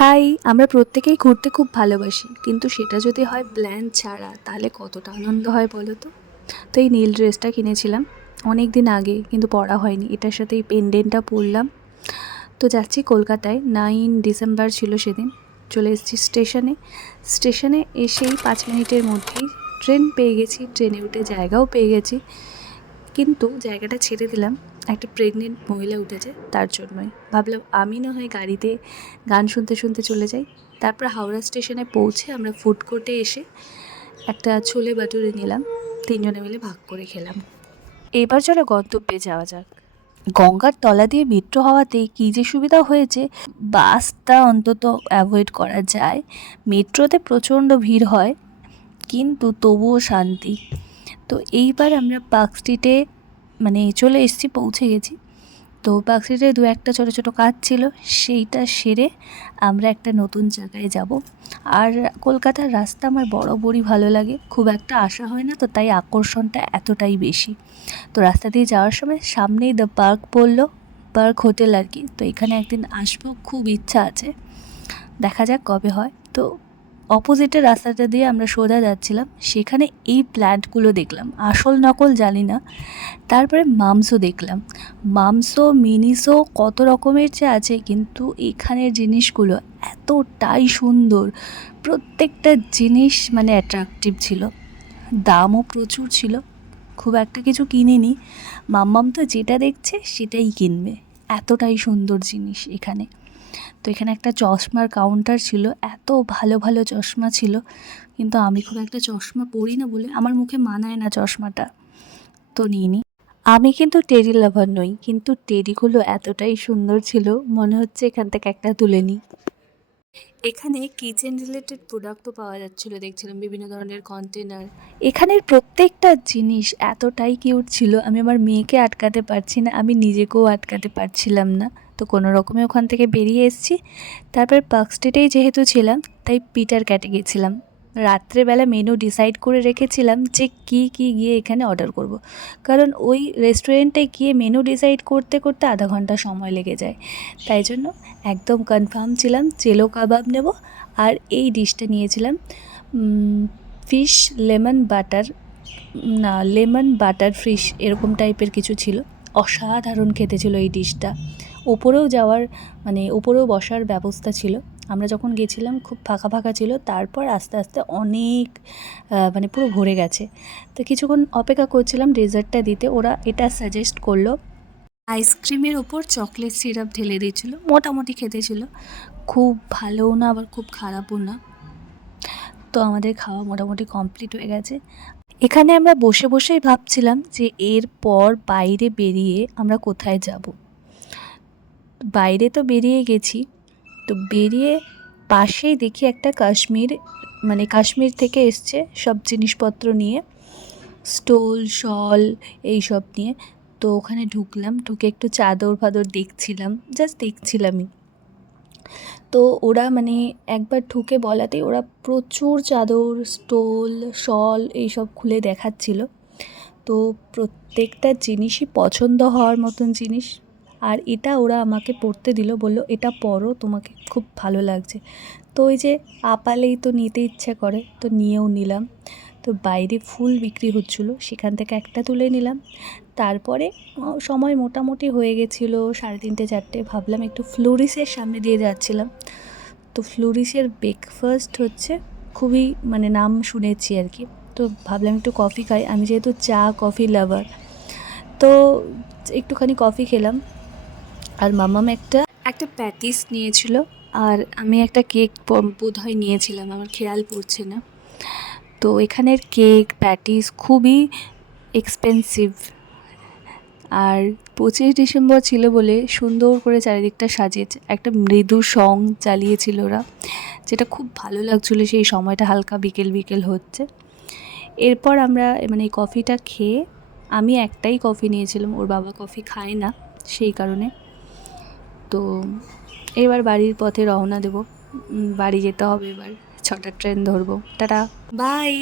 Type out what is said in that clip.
High, আমরা প্রত্যেকেই ঘুরতে খুব ভালোবাসি, কিন্তু সেটা যদি হয় প্ল্যান ছাড়া তাহলে কতটা আনন্দ হয় বলো তো। তো এই নীল ড্রেসটা কিনেছিলাম অনেক দিন আগে, কিন্তু পরা হয়নি। এটার সাথে এই পেন্ডেন্টটা পরলাম। তো যাচ্ছি কলকাতায়, 9 ডিসেম্বর ছিল সেদিন। চলে এসেছি স্টেশনে এসেই 5 মিনিটের মধ্যেই ট্রেন পেয়ে গেছি, ট্রেনে উঠে জায়গাও পেয়ে গেছি। কিন্তু জায়গাটা ছেড়ে দিলাম, একটা প্রেগনেন্ট মহিলা উঠেছে তার জন্যই। ভাবলাম আমি না হয় গাড়িতে গান শুনতে শুনতে চলে যাই। তারপর হাওড়া স্টেশনে পৌঁছে আমরা ফুড কোর্টে এসে একটা ছোলে বাটুরে নিলাম, তিনজনে মিলে ভাগ করে খেলাম। এবার চলো গন্তব্যে যাওয়া যাক। গঙ্গার তলা দিয়ে মেট্রো হওয়াতে কী যে সুবিধা হয়েছে, বাসটা অন্তত অ্যাভয়েড করা যায়। মেট্রোতে প্রচণ্ড ভিড় হয়, কিন্তু তবুও শান্তি। তো এইবার আমরা পার্ক স্ট্রিটে চলে এসেছি, পৌঁছে গেছি। তো পার্ক স্ট্রিটে দু একটা ছোটো ছোটো কাজ ছিল, সেইটা সেরে আমরা একটা নতুন জায়গায় যাব। আর কলকাতার রাস্তা আমার বরাবরই ভালো লাগে, খুব একটা আসা হয় না, তো তাই আকর্ষণটা এতটাই বেশি। তো রাস্তা দিয়ে যাওয়ার সময় সামনেই দ্য পার্ক পড়লো, পার্ক হোটেল আর কি। তো এখানে একদিন আসবো, খুব ইচ্ছা আছে, দেখা যাক কবে হয়। তো অপোজিটের রাস্তাটা দিয়ে আমরা সোজা যাচ্ছিলাম, সেখানে এই প্ল্যান্টগুলো দেখলাম, আসল নকল জানি না। তারপরে মামসো দেখলাম, মামসো মিনিসো কত রকমের যে আছে, কিন্তু এখানের জিনিসগুলো এতটাই সুন্দর, প্রত্যেকটা জিনিস অ্যাট্রাকটিভ ছিল, দামও প্রচুর ছিল। খুব একটা কিছু কিনিনি, মাম্মাম তো যেটা দেখছে সেটাই কিনবে, এতটাই সুন্দর জিনিস এখানে। তো এখানে একটা চশমার কাউন্টার ছিল, এত ভালো ভালো চশমা ছিল, কিন্তু আমি খুব একটা চশমা পরি না বলে আমার মুখে মানায় না চশমাটা, তো নিইনি। আমি কিন্তু টেডি লাভার নই, কিন্তু টেডিগুলো এতটাই সুন্দর ছিল, মনে হচ্ছে এখান থেকে একটা তুলে নিই। এখানে কিচেন রিলেটেড প্রোডাক্টও পাওয়া যাচ্ছিলো, দেখছিলাম বিভিন্ন ধরনের কন্টেনার। এখানের প্রত্যেকটা জিনিস এতটাই কিউট ছিল, আমি আমার মেয়েকে আটকাতে পারছি না, আমি নিজেকেও আটকাতে পারছিলাম না। তো কোনো রকমে ওখান থেকে বেরিয়ে এসেছি। তারপর পার্ক স্ট্রিটেই যেহেতু ছিলাম, তাই পিটার ক্যাটে গেছিলাম। রাত্রেবেলা মেনু ডিসাইড করে রেখেছিলাম যে কী কী গিয়ে এখানে অর্ডার করব। কারণ ওই রেস্টুরেন্টে গিয়ে মেনু ডিসাইড করতে করতে আধা ঘন্টা সময় লেগে যায়, তাই জন্য একদম কনফার্ম ছিলাম চেলো কাবাব নেব। আর এই ডিশটা নিয়েছিলাম ফিশ লেমন বাটার, না লেমন বাটার ফিশ এরকম টাইপের কিছু ছিল, অসাধারণ খেতে ছিল এই ডিশটা। ওপরেও যাওয়ার ওপরেও বসার ব্যবস্থা ছিল। আমরা যখন গেছিলাম খুব ফাঁকা ফাঁকা ছিল, তারপর আস্তে আস্তে অনেক পুরো ভরে গেছে। তো কিছুক্ষণ অপেক্ষা করছিলাম ডেজার্টটা দিতে, ওরা এটা সাজেস্ট করলো। আইসক্রিমের ওপর চকলেট সিরাপ ঢেলে দিয়েছিলো, মোটামুটি খেতে ছিল, খুব ভালোও না আবার খুব খারাপও না। তো আমাদের খাওয়া মোটামুটি কমপ্লিট হয়ে গেছে। এখানে আমরা বসে বসেই ভাবছিলাম যে এরপর বাইরে বেরিয়ে আমরা কোথায় যাব। বাইরে তো বেরিয়ে গেছি, তো বেরিয়ে পাশেই দেখি একটা কাশ্মীর থেকে এসছে সব জিনিসপত্র নিয়ে, স্টোল শল এইসব নিয়ে। তো ওখানে ঢুকলাম, ঢুকে একটু চাদর ফাদর দেখছিলাম, জাস্ট দেখছিলামই। তো ওরা একবার ঢুকে বলাতেই ওরা প্রচুর চাদর স্টোল শল এইসব খুলে দেখাচ্ছিল। তো প্রত্যেকটা জিনিসই পছন্দ হওয়ার মতন জিনিস। আর এটা ওরা আমাকে পরতে দিল, বললো এটা পরো, তোমাকে খুব ভালো লাগছে। তো ওই যে আপালেই তো নিতে ইচ্ছে করে, তো নিয়েও নিলাম। তো বাইরে ফুল বিক্রি হচ্ছিলো, সেখান থেকে একটা তুলে নিলাম। তারপরে সময় মোটামুটি হয়ে গেছিলো 3:30 4টে, ভাবলাম একটু ফ্লোরিসের সামনে দিয়ে যাচ্ছিলাম। তো ফ্লোরিসের ব্রেকফাস্ট হচ্ছে খুবই নাম শুনেছি আর কি। তো ভাবলাম একটু কফি খাই, আমি যেহেতু চা কফি লাভার, তো একটুখানি কফি খেলাম। আর মাম্মাম একটা প্যাটিস নিয়েছিল, আর আমি একটা কেক বোধহয় নিয়েছিলাম, আমার খেয়াল পড়ছে না। তো এখানের কেক প্যাটিস খুবই এক্সপেন্সিভ। আর 25 ডিসেম্বর ছিল বলে সুন্দর করে চারিদিকটা সাজিয়েছে, একটা মৃদু সং চালিয়েছিল ওরা, যেটা খুব ভালো লাগছিলো। সেই সময়টা হালকা বিকেল বিকেল হচ্ছে। এরপর আমরা এই কফিটা খেয়ে, আমি একটাই কফি নিয়েছিলাম, ওর বাবা কফি খায় না সেই কারণে। তো এবার বাড়ির পথে রওনা দেব, বাড়ি যেতে হবে, এবার 6টার ট্রেন ধরবো। Tata bye.